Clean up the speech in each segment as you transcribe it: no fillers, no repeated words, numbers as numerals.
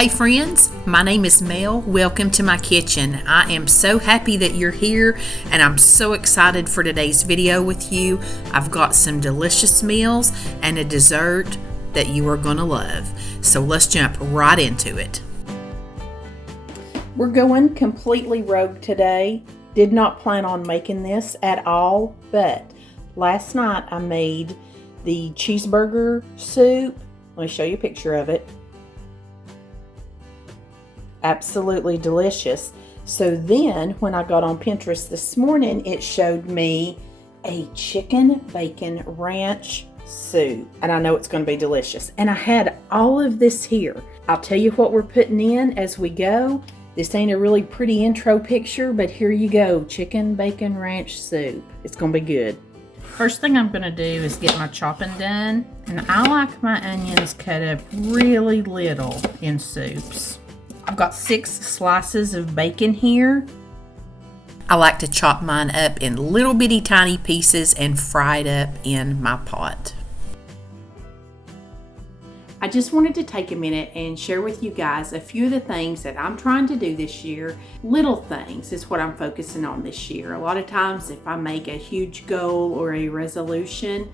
Hey friends, my name is Mel. Welcome to my kitchen. I am so happy that you're here and I'm so excited for today's video with you. I've got some delicious meals and a dessert that you are going to love. So let's jump right into it. We're going completely rogue today. Did not plan on making this at all, but last night I made the cheeseburger soup. Let me show you a picture of it. Absolutely delicious. So then when I got on Pinterest this morning, it showed me a chicken bacon ranch soup, and I know it's going to be delicious. And I had all of this here. I'll tell you what we're putting in as we go. This ain't a really pretty intro picture, but here you go. Chicken bacon ranch soup. It's going to be good. First thing I'm going to do is get my chopping done. And I like my onions cut up really little in soups. I've got 6 slices of bacon here. I like to chop mine up in little bitty tiny pieces and fry it up in my pot. I just wanted to take a minute and share with you guys a few of the things that I'm trying to do this year. Little things is what I'm focusing on this year. A lot of times if I make a huge goal or a resolution,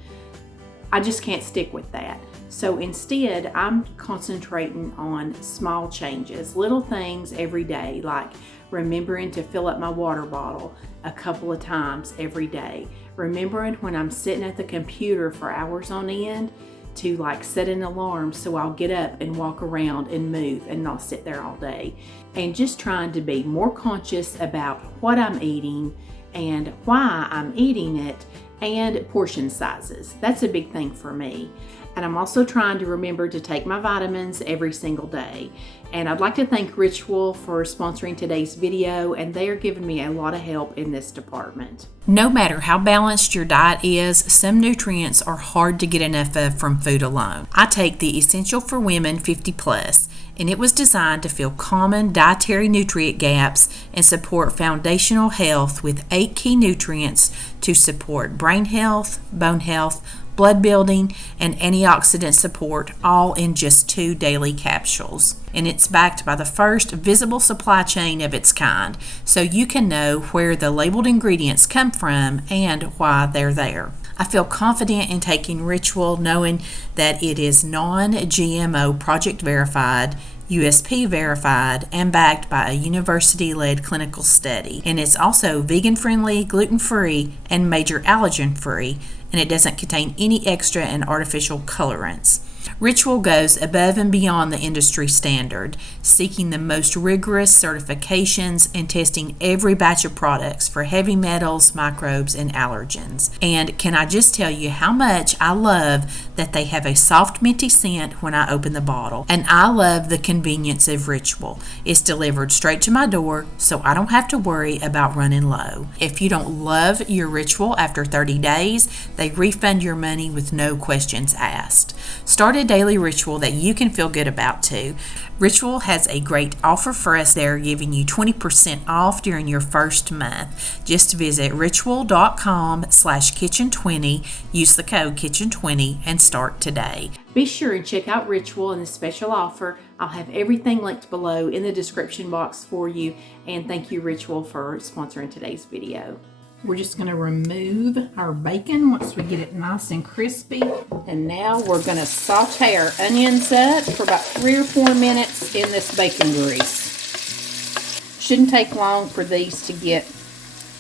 I just can't stick with that. So instead, I'm concentrating on small changes, little things every day, like remembering to fill up my water bottle a couple of times every day. Remembering when I'm sitting at the computer for hours on end to set an alarm so I'll get up and walk around and move and not sit there all day. And just trying to be more conscious about what I'm eating and why I'm eating it and portion sizes. That's a big thing for me. And I'm also trying to remember to take my vitamins every single day. And I'd like to thank Ritual for sponsoring today's video, and they are giving me a lot of help in this department. No matter how balanced your diet is, some nutrients are hard to get enough of from food alone. I take the Essential for Women 50 Plus, and it was designed to fill common dietary nutrient gaps and support foundational health with 8 key nutrients to support brain health, bone health, blood building, and antioxidant support, all in just 2 daily capsules. And it's backed by the first visible supply chain of its kind, so you can know where the labeled ingredients come from and why they're there. I feel confident in taking Ritual knowing that it is non-GMO project verified, USP verified, and backed by a university-led clinical study. And it's also vegan-friendly, gluten-free, and major allergen-free, and it doesn't contain any extra and artificial colorants. Ritual goes above and beyond the industry standard, seeking the most rigorous certifications and testing every batch of products for heavy metals, microbes, and allergens. And can I just tell you how much I love that they have a soft minty scent when I open the bottle. And I love the convenience of Ritual. It's delivered straight to my door, so I don't have to worry about running low. If you don't love your Ritual after 30 days, they refund your money with no questions asked. Start a daily ritual that you can feel good about too. Ritual has a great offer for us. They're giving you 20% off during your first month. Just visit ritual.com/kitchen20, use the code kitchen20 and start today. Be sure and check out Ritual and the special offer. I'll have everything linked below in the description box for you. And thank you, Ritual, for sponsoring today's video. We're just going to remove our bacon once we get it nice and crispy. And now we're going to saute our onions up for about 3 or 4 minutes in this bacon grease. Shouldn't take long for these to get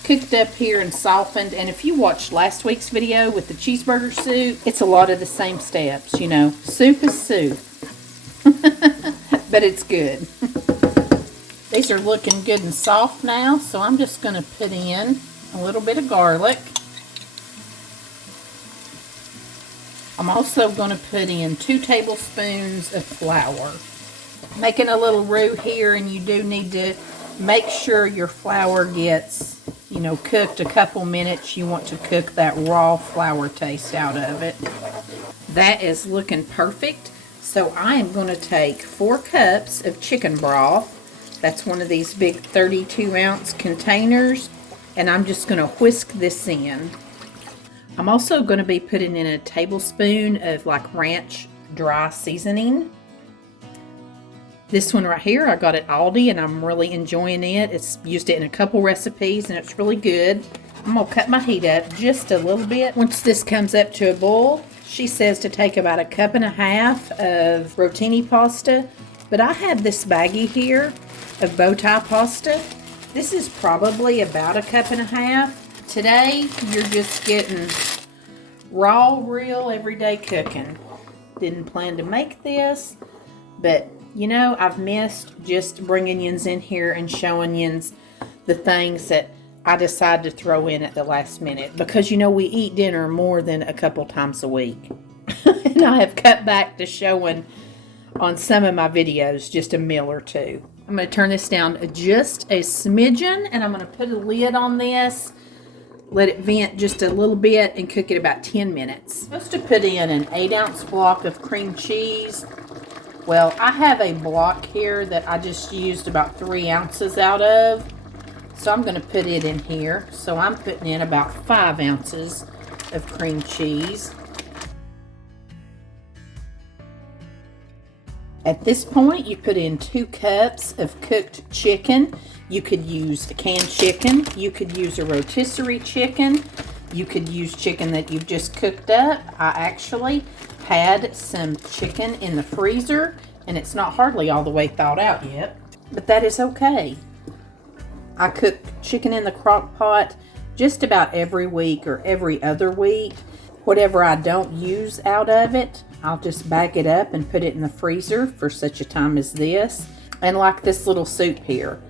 cooked up here and softened. And if you watched last week's video with the cheeseburger soup, it's a lot of the same steps, you know. Soup is soup. But it's good. These are looking good and soft now, so I'm just going to put in a little bit of garlic. I'm also going to put in 2 tablespoons of flour. Making a little roux here, and you do need to make sure your flour gets, cooked a couple minutes. You want to cook that raw flour taste out of it. That is looking perfect. So I am going to take 4 cups of chicken broth. That's one of these big 32-ounce containers. And I'm just going to whisk this in. I'm also going to be putting in a tablespoon of ranch dry seasoning. This one right here, I got at Aldi, and I'm really enjoying it. It's used it in a couple recipes, and it's really good. I'm going to cut my heat up just a little bit. Once this comes up to a boil, she says to take about 1.5 cups of rotini pasta. But I have this baggie here of bow tie pasta. This is probably about 1.5 cups. Today, you're just getting raw, real, everyday cooking. Didn't plan to make this, but you know, I've missed just bringing yins in here and showing yins the things that I decide to throw in at the last minute, because you know we eat dinner more than a couple times a week. And I have cut back to showing on some of my videos just a meal or two. I'm going to turn this down just a smidgen, and I'm going to put a lid on this, let it vent just a little bit, and cook it about 10 minutes. I'm supposed to put in an 8-ounce block of cream cheese. Well, I have a block here that I just used about 3 ounces out of. So I'm going to put it in here. So I'm putting in about 5 ounces of cream cheese. At this point, you put in 2 cups of cooked chicken. You could use canned chicken. You could use a rotisserie chicken. You could use chicken that you've just cooked up. I actually had some chicken in the freezer, and it's not hardly all the way thawed out yet, but that is okay. I cook chicken in the crock pot just about every week or every other week. Whatever I don't use out of it, I'll just bag it up and put it in the freezer for such a time as this. And like this little soup here,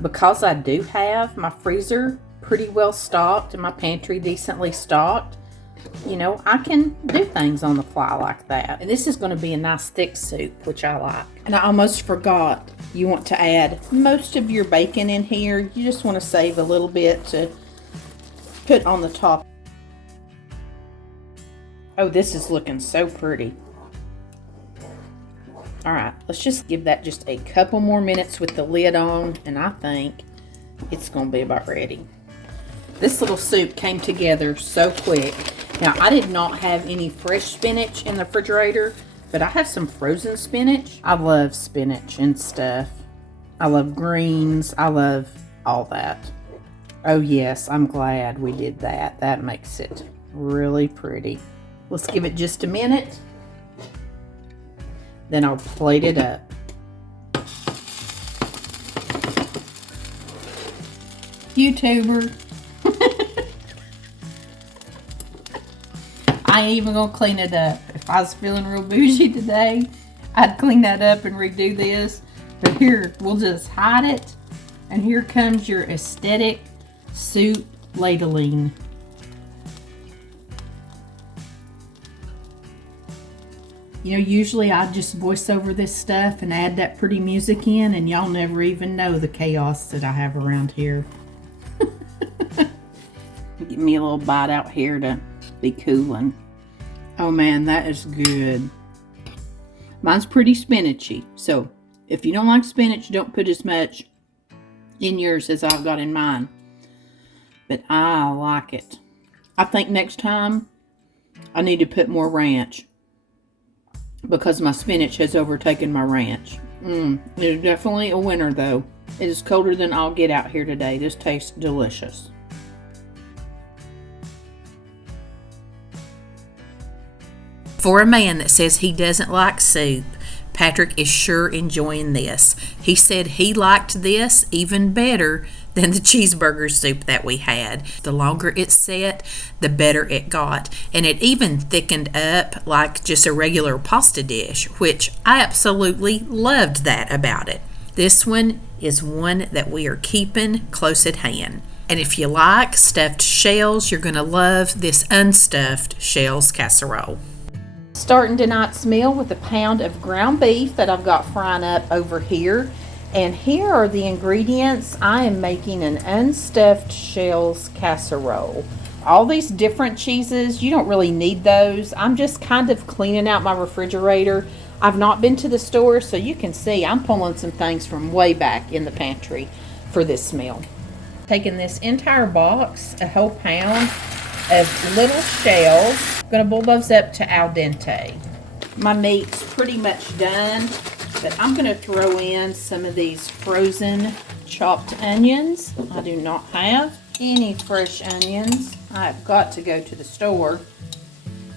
because I do have my freezer pretty well stocked and my pantry decently stocked, you know, I can do things on the fly like that. And this is going to be a nice thick soup, which I like. And I almost forgot, you want to add most of your bacon in here. You just want to save a little bit to put on the top. Oh, this is looking so pretty. All right, let's just give that just a couple more minutes with the lid on, and I think it's going to be about ready. This little soup came together so quick. Now, I did not have any fresh spinach in the refrigerator, but I have some frozen spinach. I love spinach and stuff. I love greens. I love all that. Oh yes, I'm glad we did that. That makes it really pretty. Let's give it just a minute. Then I'll plate it up. YouTuber. I ain't even gonna clean it up. If I was feeling real bougie today, I'd clean that up and redo this. But here, we'll just hide it. And here comes your aesthetic soup ladling. You know, usually I just voice over this stuff and add that pretty music in, and y'all never even know the chaos that I have around here. Give me a little bite out here to be cooling. Oh man, that is good. Mine's pretty spinachy, so if you don't like spinach, don't put as much in yours as I've got in mine. But I like it. I think next time I need to put more ranch, because my spinach has overtaken my ranch. It is definitely a winner though. It is colder than I'll get out here today. This tastes delicious. For a man that says he doesn't like soup, Patrick is sure enjoying this. He said he liked this even better than the cheeseburger soup that we had. The longer it set, the better it got. And it even thickened up like just a regular pasta dish, which I absolutely loved that about it. This one is one that we are keeping close at hand. And if you like stuffed shells, you're going to love this unstuffed shells casserole. Starting tonight's meal with a pound of ground beef that I've got frying up over here. And here are the ingredients. I am making an unstuffed shells casserole. All these different cheeses, you don't really need those. I'm just kind of cleaning out my refrigerator. I've not been to the store, so you can see I'm pulling some things from way back in the pantry for this meal. Taking this entire box, a whole pound of little shells. I'm going to boil those up to al dente. My meat's pretty much done. But I'm going to throw in some of these frozen chopped onions. I do not have any fresh onions. I've got to go to the store.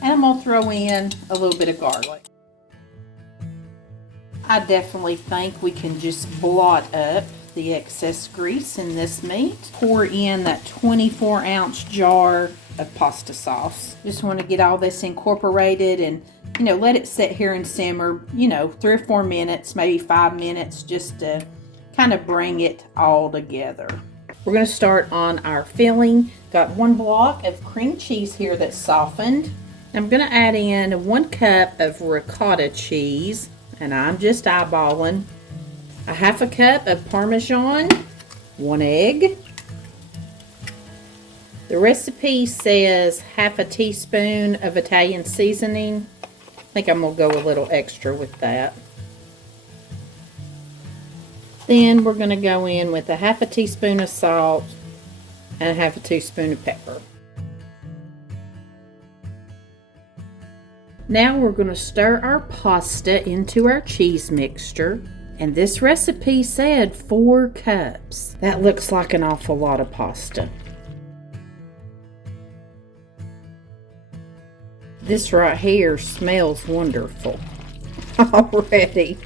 And I'm going to throw in a little bit of garlic. I definitely think we can just blot up the excess grease in this meat. Pour in that 24-ounce jar of pasta sauce. Just want to get all this incorporated and, let it sit here and simmer, 3 or 4 minutes, maybe 5 minutes, just to kind of bring it all together. We're going to start on our filling. Got 1 block of cream cheese here that's softened. I'm going to add in 1 cup of ricotta cheese, and I'm just eyeballing. A 1/2 cup of Parmesan, 1 egg. The recipe says 1/2 teaspoon of Italian seasoning. I think I'm going to go a little extra with that. Then we're going to go in with a 1/2 teaspoon of salt and a 1/2 teaspoon of pepper. Now we're going to stir our pasta into our cheese mixture. And this recipe said 4 cups. That looks like an awful lot of pasta. This right here smells wonderful already.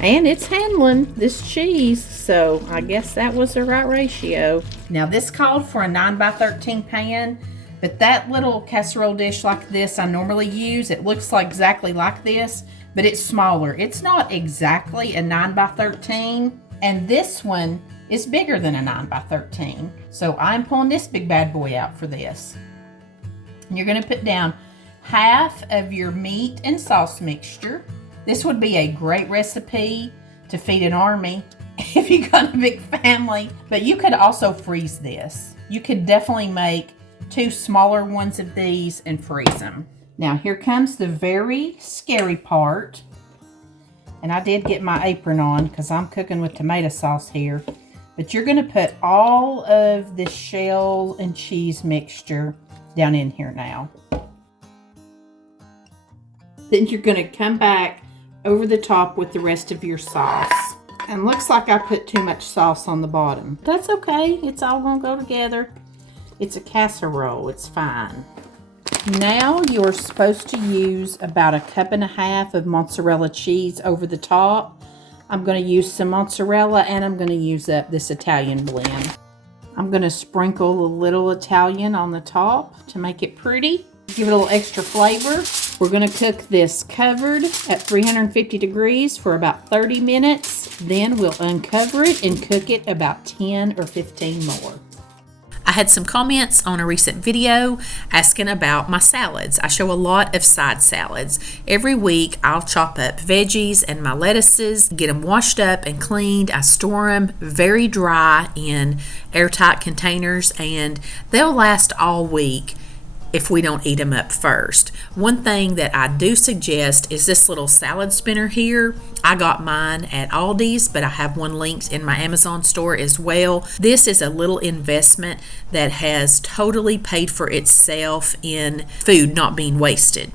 And it's handling this cheese, so I guess that was the right ratio. Now this called for a 9x13 pan, but that little casserole dish like this I normally use, it looks like exactly like this, but it's smaller. It's not exactly a 9x13, and this one is bigger than a 9x13. So I'm pulling this big bad boy out for this. And you're gonna put down 1/2 of your meat and sauce mixture. This would be a great recipe to feed an army if you got a big family, but you could also freeze this. You could definitely make 2 smaller ones of these and freeze them. Now here comes the very scary part, and I did get my apron on because I'm cooking with tomato sauce here, but you're going to put all of the shell and cheese mixture down in here now. Then you're going to come back over the top with the rest of your sauce. And looks like I put too much sauce on the bottom. That's okay, it's all going to go together. It's a casserole, it's fine. Now you're supposed to use about 1.5 cups of mozzarella cheese over the top. I'm going to use some mozzarella, and I'm going to use up this Italian blend. I'm going to sprinkle a little Italian on the top to make it pretty. Give it a little extra flavor. We're going to cook this covered at 350 degrees for about 30 minutes. Then we'll uncover it and cook it about 10 or 15 more. I had some comments on a recent video asking about my salads. I show a lot of side salads. Every week I'll chop up veggies and my lettuces, get them washed up and cleaned. I store them very dry in airtight containers, and they'll last all week if we don't eat them up first. One thing that I do suggest is this little salad spinner here. I got mine at Aldi's, but I have one linked in my Amazon store as well. This is a little investment that has totally paid for itself in food not being wasted.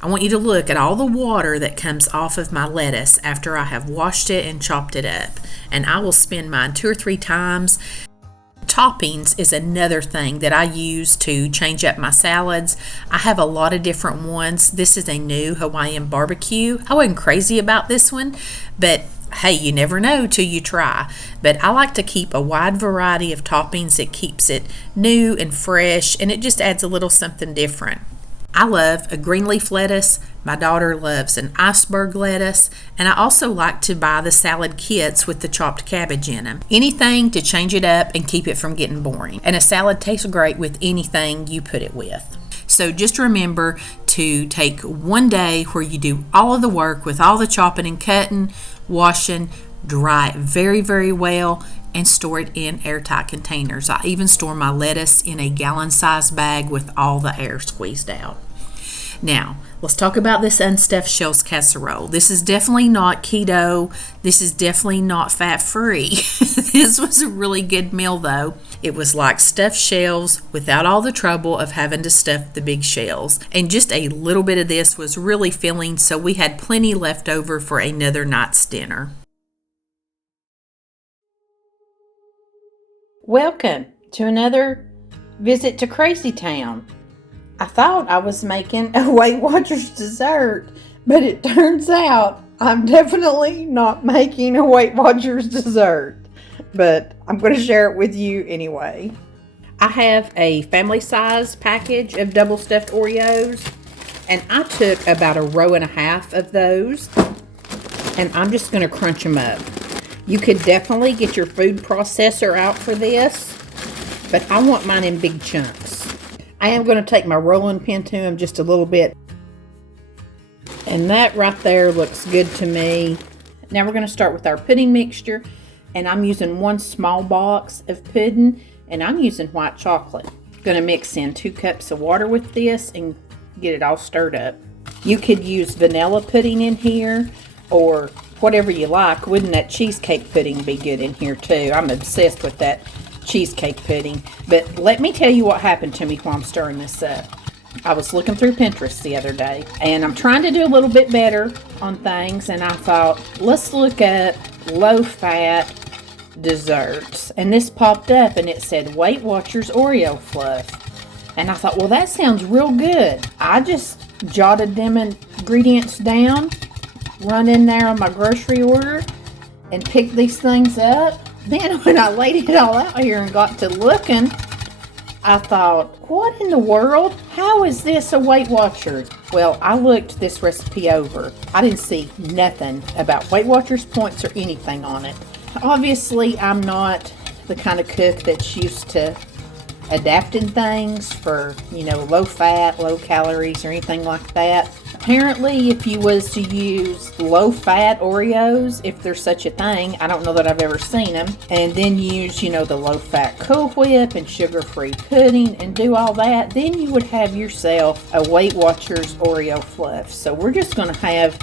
I want you to look at all the water that comes off of my lettuce after I have washed it and chopped it up. And I will spin mine 2 or 3 times. Toppings is another thing that I use to change up my salads. I have a lot of different ones. This is a new Hawaiian barbecue. I wasn't crazy about this one, but hey, you never know till you try. But I like to keep a wide variety of toppings. It keeps it new and fresh, and it just adds a little something different. I love a green leaf lettuce. My daughter loves an iceberg lettuce, and I also like to buy the salad kits with the chopped cabbage in them. Anything to change it up and keep it from getting boring. And a salad tastes great with anything you put it with. So just remember to take one day where you do all of the work with all the chopping and cutting, washing, dry it very, very well, and store it in airtight containers. I even store my lettuce in a gallon-sized bag with all the air squeezed out. Now, let's talk about this unstuffed shells casserole. This is definitely not keto. This is definitely not fat-free. This This was a really good meal though. It was like stuffed shells without all the trouble of having to stuff the big shells. And just a little bit of this was really filling, so we had plenty left over for another night's dinner. Welcome to another visit to Crazy Town. I thought I was making a Weight Watchers dessert, but it turns out I'm definitely not making a Weight Watchers dessert. But I'm going to share it with you anyway. I have a family size package of double stuffed Oreos, and I took about 1.5 rows of those, and I'm just going to crunch them up. You could definitely get your food processor out for this, but I want mine in big chunks. I am going to take my rolling pin to them just a little bit, and that right there looks good to me. Now we're going to start with our pudding mixture. And I'm using 1 small box of pudding, and I'm using white chocolate. I'm going to mix in 2 cups of water with this and get it all stirred up. You could use vanilla pudding in here or whatever you like. Wouldn't that cheesecake pudding be good in here too? I'm obsessed with that cheesecake pudding. But let me tell you what happened to me while I'm stirring this up. I was looking through Pinterest the other day, and I'm trying to do a little bit better on things, and I thought, let's look up low-fat desserts. And this popped up, and it said Weight Watchers Oreo Fluff. And I thought, well, that sounds real good. I just jotted them ingredients down, run in there on my grocery order, and picked these things up. Then when I laid it all out here and got to looking, I thought, what in the world? How is this a Weight Watchers? Well, I looked this recipe over. I didn't see nothing about Weight Watchers points or anything on it. Obviously, I'm not the kind of cook that's used to adapting things for, low fat, low calories or anything like that. Apparently, if you was to use low fat Oreos, if there's such a thing, I don't know that I've ever seen them, and then use, the low fat Cool Whip and sugar-free pudding and do all that, then you would have yourself a Weight Watchers Oreo Fluff. So we're just going to have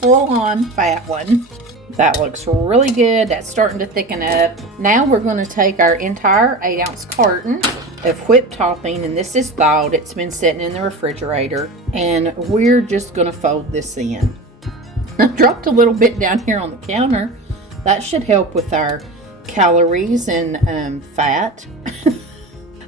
full-on fat one. That looks really good. That's starting to thicken up. Now we're going to take our entire 8-ounce carton of whipped topping, and this is thawed. It's been sitting in the refrigerator, and we're just going to fold this in. I dropped a little bit down here on the counter. That should help with our calories and fat.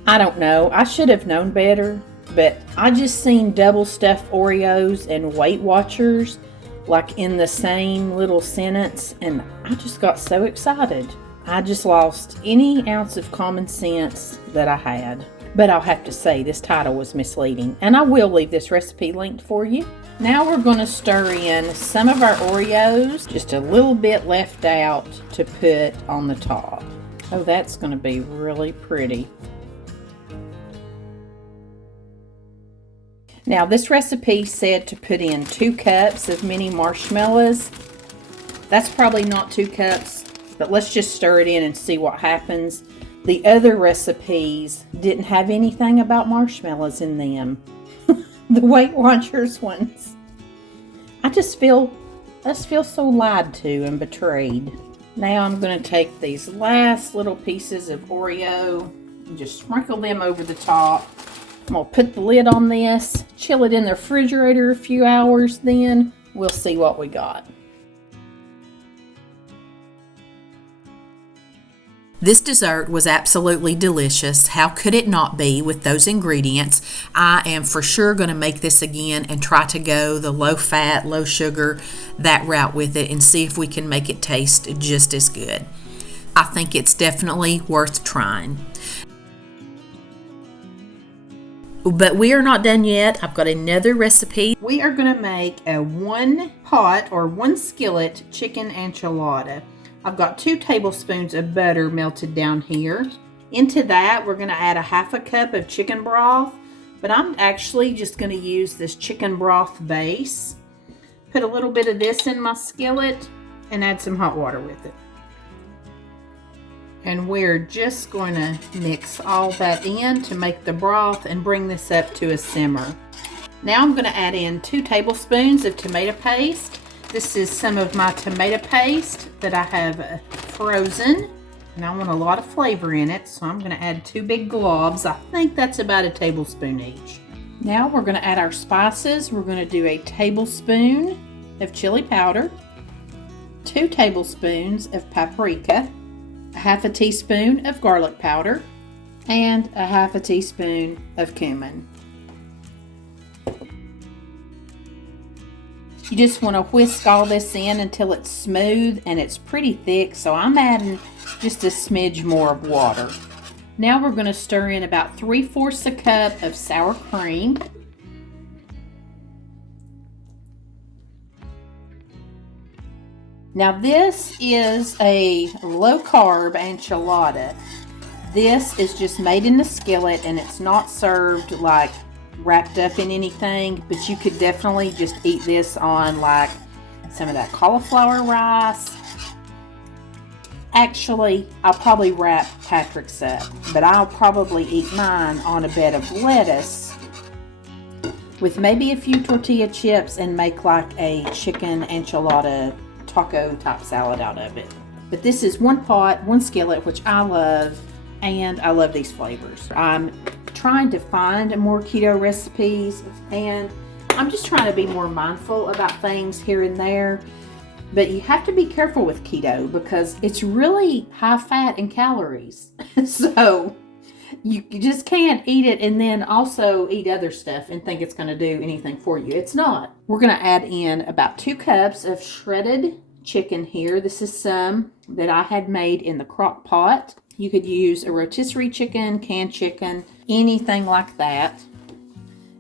I don't know. I should have known better, but I just seen double stuffed Oreos and Weight Watchers like in the same little sentence, and I just got so excited. I just lost any ounce of common sense that I had. But I'll have to say this title was misleading, and I will leave this recipe linked for you. Now we're going to stir in some of our Oreos, just a little bit left out to put on the top. Oh, that's going to be really pretty. Now this recipe said to put in 2 cups of mini marshmallows. That's probably not 2 cups, but let's just stir it in and see what happens. The other recipes didn't have anything about marshmallows in them. The Weight Watchers ones. I just feel so lied to and betrayed. Now I'm going to take these last little pieces of Oreo and just sprinkle them over the top. I'm going to put the lid on this, chill it in the refrigerator a few hours, then we'll see what we got. This dessert was absolutely delicious. How could it not be with those ingredients? I am for sure going to make this again and try to go the low fat, low sugar, that route with it and see if we can make it taste just as good. I think it's definitely worth trying. But we are not done yet. I've got another recipe. We are going to make a 1 pot or 1 skillet chicken enchilada. I've got 2 tablespoons of butter melted down here. Into that, we're going to add 1/2 cup of chicken broth, but I'm actually just going to use this chicken broth base. Put a little bit of this in my skillet and add some hot water with it. And we're just going to mix all that in to make the broth and bring this up to a simmer. Now I'm going to add in 2 tablespoons of tomato paste. This is some of my tomato paste that I have frozen. And I want a lot of flavor in it, so I'm going to add 2 big globs. I think that's about a tablespoon each. Now we're going to add our spices. We're going to do a tablespoon of chili powder, 2 tablespoons of paprika, a half a teaspoon of garlic powder, and a half a teaspoon of cumin. You just want to whisk all this in until it's smooth and it's pretty thick, so I'm adding just a smidge more of water. Now we're going to stir in about 3/4 a cup of sour cream. Now this is a low-carb enchilada. This is just made in the skillet and it's not served like wrapped up in anything, but you could definitely just eat this on like some of that cauliflower rice. Actually, I'll probably wrap Patrick's up, but I'll probably eat mine on a bed of lettuce with maybe a few tortilla chips and make like a chicken enchilada taco type salad out of it. But this is 1 pot, 1 skillet, which I love, and I love these flavors. I'm trying to find more keto recipes, and I'm just trying to be more mindful about things here and there. But you have to be careful with keto because it's really high fat and calories. So you just can't eat it and then also eat other stuff and think it's going to do anything for you. It's not. We're going to add in about 2 cups of shredded chicken here. This is some that I had made in the crock pot. You could use a rotisserie chicken, canned chicken, anything like that.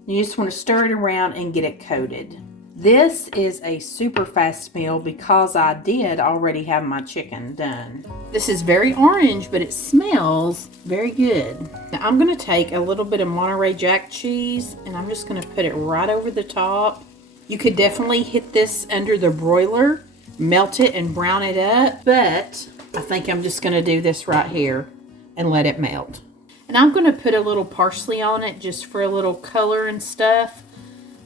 You just want to stir it around and get it coated. This is a super fast meal because I did already have my chicken done. This is very orange, but it smells very good. Now I'm going to take a little bit of Monterey Jack cheese and I'm just going to put it right over the top. You could definitely hit this under the broiler, melt it and brown it up, but I think I'm just going to do this right here and let it melt. And I'm going to put a little parsley on it just for a little color and stuff.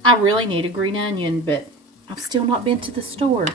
I really need a green onion, but I've still not been to the store.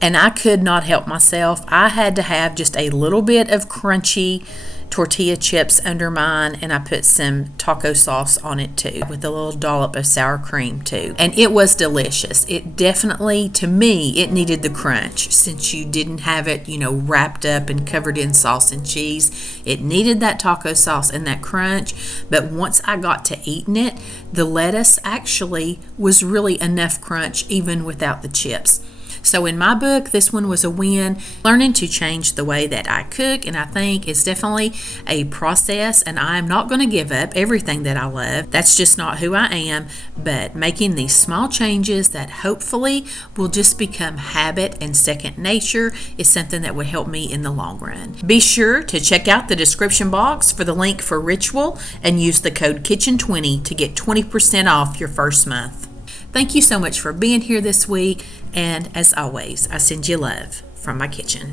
And I could not help myself. I had to have just a little bit of crunchy tortilla chips under mine, and I put some taco sauce on it too, with a little dollop of sour cream too. And it was delicious. It definitely, to me, it needed the crunch since you didn't have it, wrapped up and covered in sauce and cheese. It needed that taco sauce and that crunch. But once I got to eating it, the lettuce actually was really enough crunch even without the chips. So in my book, this one was a win. Learning to change the way that I cook, and I think it's definitely a process, and I'm not going to give up everything that I love. That's just not who I am, but making these small changes that hopefully will just become habit and second nature is something that would help me in the long run. Be sure to check out the description box for the link for Ritual and use the code KITCHEN20 to get 20% off your first month. Thank you so much for being here this week, and as always, I send you love from my kitchen.